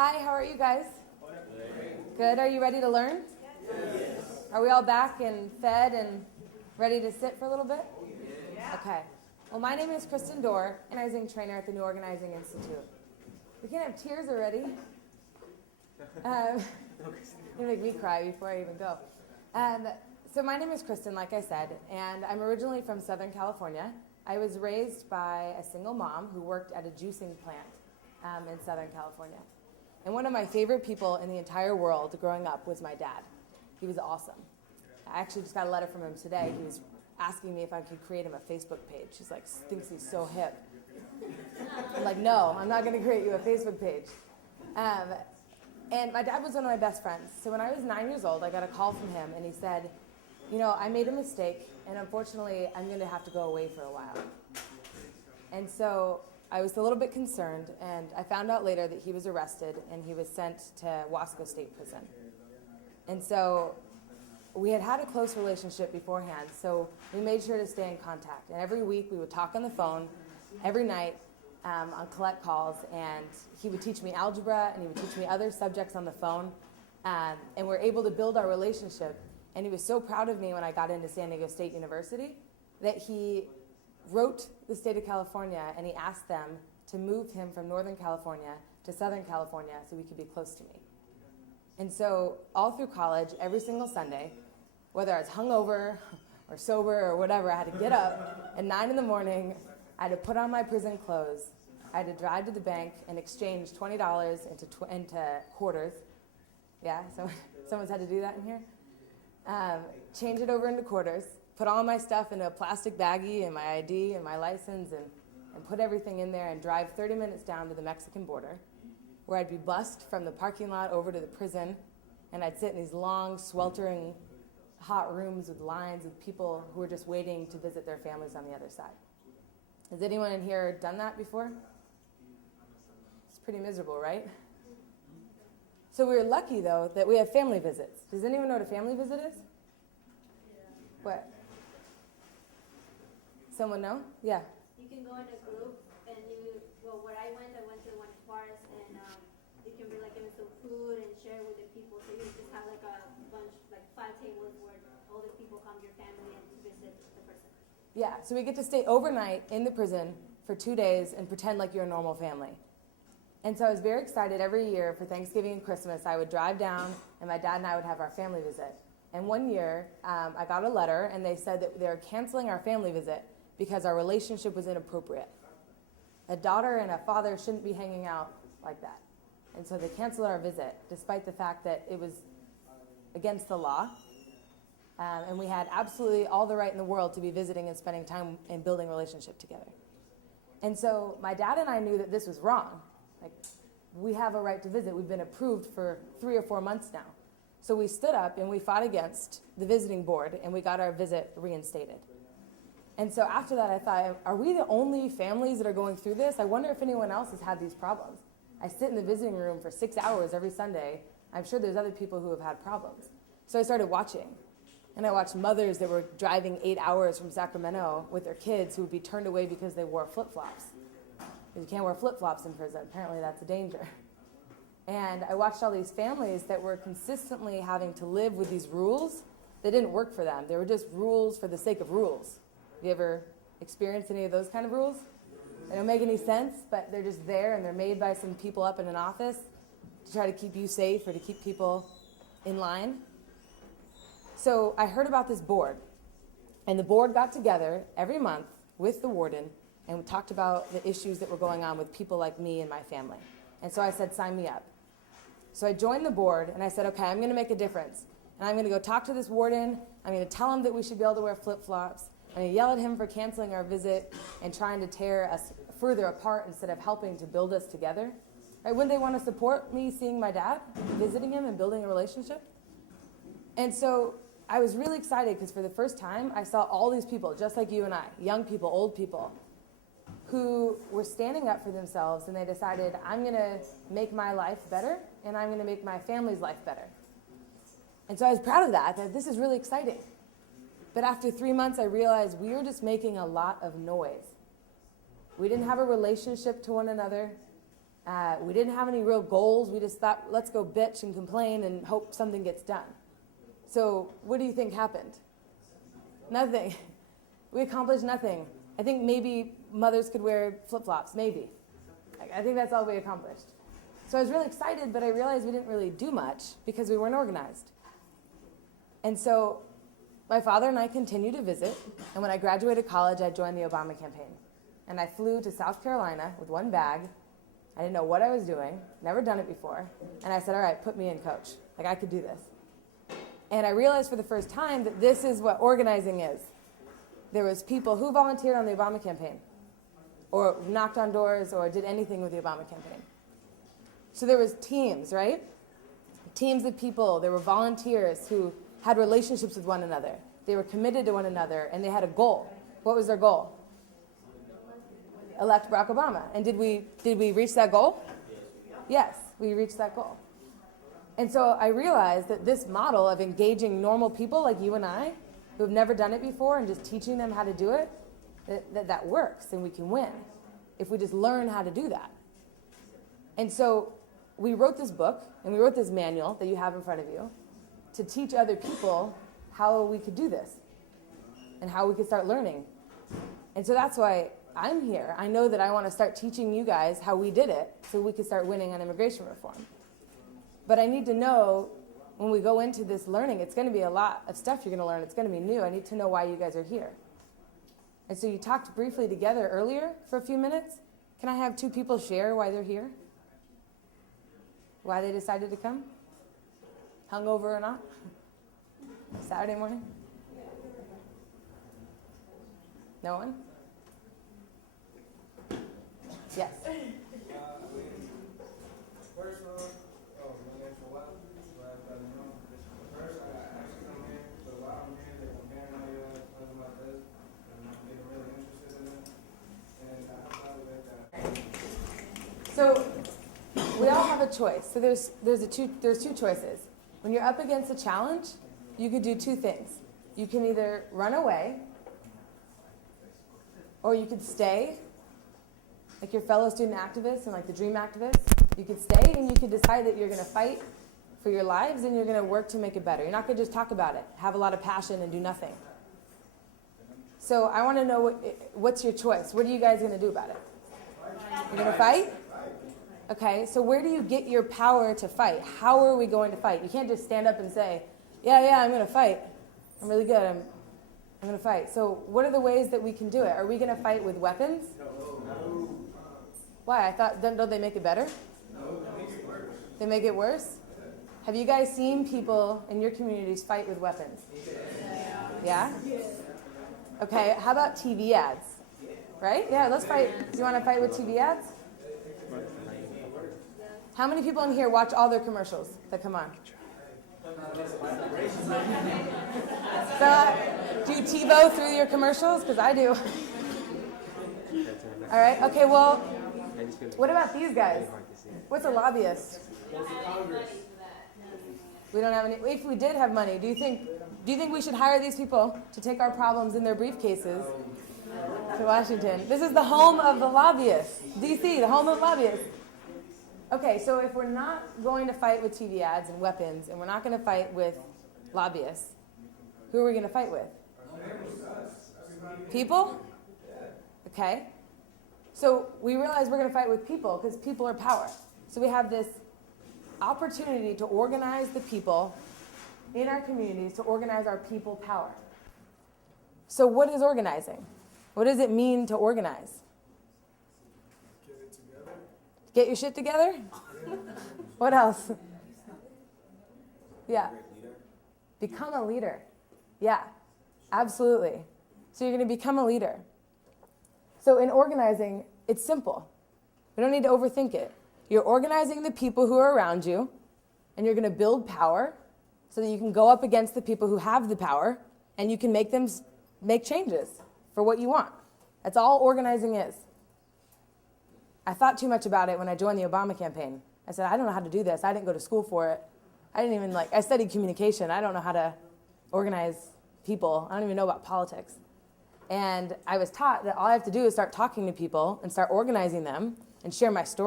Hi, how are you guys? Good. Are you ready to learn? Yes. Are we all back and fed and ready to sit for a little bit? Okay. Well, my name is Kristen, organizing trainer at the New Organizing Institute. We can't have tears already. You make me cry before I even go. So my name is Kristen, like I said, and I'm originally from Southern California. I was raised by a single mom who worked at a juicing plant in Southern California. And one of my favorite people in the entire world growing up was my dad. He was awesome. I actually just got a letter from him today. He was asking me if I could create him a Facebook page. He's like, thinks he's so hip. I'm like, no, I'm not going to create you a Facebook page. And my dad was one of my best friends. So when I was 9 years old, I got a call from him, and he said, you know, I made a mistake, and unfortunately, I'm going to have to go away for a while. And so I was a little bit concerned, and I found out later that he was arrested, and he was sent to Wasco State Prison. And so we had had a close relationship beforehand, so we made sure to stay in contact. And every week, we would talk on the phone, every night, on collect calls, and he would teach me algebra, and he would teach me other subjects on the phone, and we're able to build our relationship. And he was so proud of me when I got into San Diego State University that he wrote the state of California, and he asked them to move him from Northern California to Southern California so he could be close to me. And so all through college, every single Sunday, whether I was hungover or sober or whatever, I had to get up at 9 in the morning. I had to put on my prison clothes. I had to drive to the bank and exchange $20 into quarters. Yeah, someone's had to do that in here. Change it over into quarters, put all my stuff in a plastic baggie and my ID and my license and put everything in there and drive 30 minutes down to the Mexican border, where I'd be bussed from the parking lot over to the prison, and I'd sit in these long, sweltering, hot rooms with lines of people who were just waiting to visit their families on the other side. Has anyone in here done that before? It's pretty miserable, right? So we were lucky, though, that we have family visits. Does anyone know what a family visit is? Yeah. What? Someone know? Yeah. You can go in a group, and where I went to one forest, and you can be like given some food and share with the people. So you just have like a bunch, like 5 tables where all the people come, your family, and to visit the person. Yeah, so we get to stay overnight in the prison for 2 days and pretend like you're a normal family. And so I was very excited every year for Thanksgiving and Christmas. I would drive down, and my dad and I would have our family visit. And one year, I got a letter, and they said that they were canceling our family visit because our relationship was inappropriate. A daughter and a father shouldn't be hanging out like that. And so they canceled our visit, despite the fact that it was against the law. And we had absolutely all the right in the world to be visiting and spending time and building a relationship together. And so my dad and I knew that this was wrong. Like, we have a right to visit. We've been approved for 3 or 4 months now. So we stood up and we fought against the visiting board, and we got our visit reinstated. And so after that, I thought, are we the only families that are going through this? I wonder if anyone else has had these problems. I sit in the visiting room for 6 hours every Sunday. I'm sure there's other people who have had problems. So I started watching. And I watched mothers that were driving 8 hours from Sacramento with their kids who would be turned away because they wore flip-flops. You can't wear flip-flops in prison. Apparently that's a danger. And I watched all these families that were consistently having to live with these rules that didn't work for them. They were just rules for the sake of rules. Have you ever experienced any of those kind of rules? They don't make any sense, but they're just there, and they're made by some people up in an office to try to keep you safe or to keep people in line. So I heard about this board, and the board got together every month with the warden and we talked about the issues that were going on with people like me and my family. And so I said, sign me up. So I joined the board, and I said, okay, I'm going to make a difference. And I'm going to go talk to this warden. I'm going to tell him that we should be able to wear flip-flops. I'm going to yell at him for canceling our visit and trying to tear us further apart instead of helping to build us together. Right? Wouldn't they want to support me seeing my dad, visiting him, and building a relationship? And so I was really excited because for the first time, I saw all these people, just like you and I, young people, old people, who were standing up for themselves, and they decided, I'm going to make my life better, and I'm going to make my family's life better. And so I was proud of that this is really exciting. But after 3 months, I realized we were just making a lot of noise. We didn't have a relationship to one another. We didn't have any real goals. We just thought, let's go bitch and complain and hope something gets done. So what do you think happened? Nothing. We accomplished nothing. I think maybe mothers could wear flip-flops, maybe. I think that's all we accomplished. So I was really excited, but I realized we didn't really do much because we weren't organized. And so my father and I continued to visit, and when I graduated college, I joined the Obama campaign. And I flew to South Carolina with one bag. I didn't know what I was doing, never done it before. And I said, all right, put me in, coach. Like, I could do this. And I realized for the first time that this is what organizing is. There was people who volunteered on the Obama campaign, or knocked on doors, or did anything with the Obama campaign. So there was teams, right? Teams of people. There were volunteers who had relationships with one another. They were committed to one another, and they had a goal. What was their goal? Elect Barack Obama. And did we reach that goal? Yes, we reached that goal. And so I realized that this model of engaging normal people like you and I, who have never done it before, and just teaching them how to do it, that works, and we can win if we just learn how to do that. And so we wrote this book, and we wrote this manual that you have in front of you to teach other people how we could do this and how we could start learning. And so that's why I'm here. I know that I want to start teaching you guys how we did it so we could start winning on immigration reform. But I need to know when we go into this learning, it's going to be a lot of stuff you're going to learn. It's going to be new. I need to know why you guys are here. And so you talked briefly together earlier for a few minutes. Can I have two people share why they're here? Why they decided to come? Hungover or not? Saturday morning? No one? Yes. So we all have a choice. So there's two choices. When you're up against a challenge, you could do two things. You can either run away, or you could stay, like your fellow student activists and like the dream activists. You could stay and you could decide that you're going to fight for your lives and you're going to work to make it better. You're not going to just talk about it, have a lot of passion and do nothing. So I want to know what's your choice? What are you guys going to do about it? You're going to fight? Okay, so where do you get your power to fight? How are we going to fight? You can't just stand up and say, yeah, I'm going to fight. I'm really good. I'm going to fight. So what are the ways that we can do it? Are we going to fight with weapons? No. Why? I thought, don't they make it better? No. They make it worse? Have you guys seen people in your communities fight with weapons? Yeah? Okay, how about TV ads? Right? Yeah, let's fight. Do you want to fight with TV ads? How many people in here watch all their commercials that come on? So, do you TiVo through your commercials? Because I do. All right. Okay. Well, what about these guys? What's a lobbyist? We don't have any. If we did have money, do you think we should hire these people to take our problems in their briefcases to Washington? This is the home of the lobbyists. DC, the home of lobbyists. Okay, so if we're not going to fight with TV ads and weapons, and we're not going to fight with lobbyists, who are we going to fight with? People? Okay. So we realize we're going to fight with people because people are power. So we have this opportunity to organize the people in our communities, to organize our people power. So what is organizing? What does it mean to organize? Get your shit together? What else? Yeah. Become a leader. Yeah, absolutely. So you're going to become a leader. So in organizing, it's simple. We don't need to overthink it. You're organizing the people who are around you, and you're going to build power so that you can go up against the people who have the power, and you can make them make changes for what you want. That's all organizing is. I thought too much about it when I joined the Obama campaign. I said, I don't know how to do this. I didn't go to school for it. I studied communication. I don't know how to organize people. I don't even know about politics. And I was taught that all I have to do is start talking to people and start organizing them and share my story.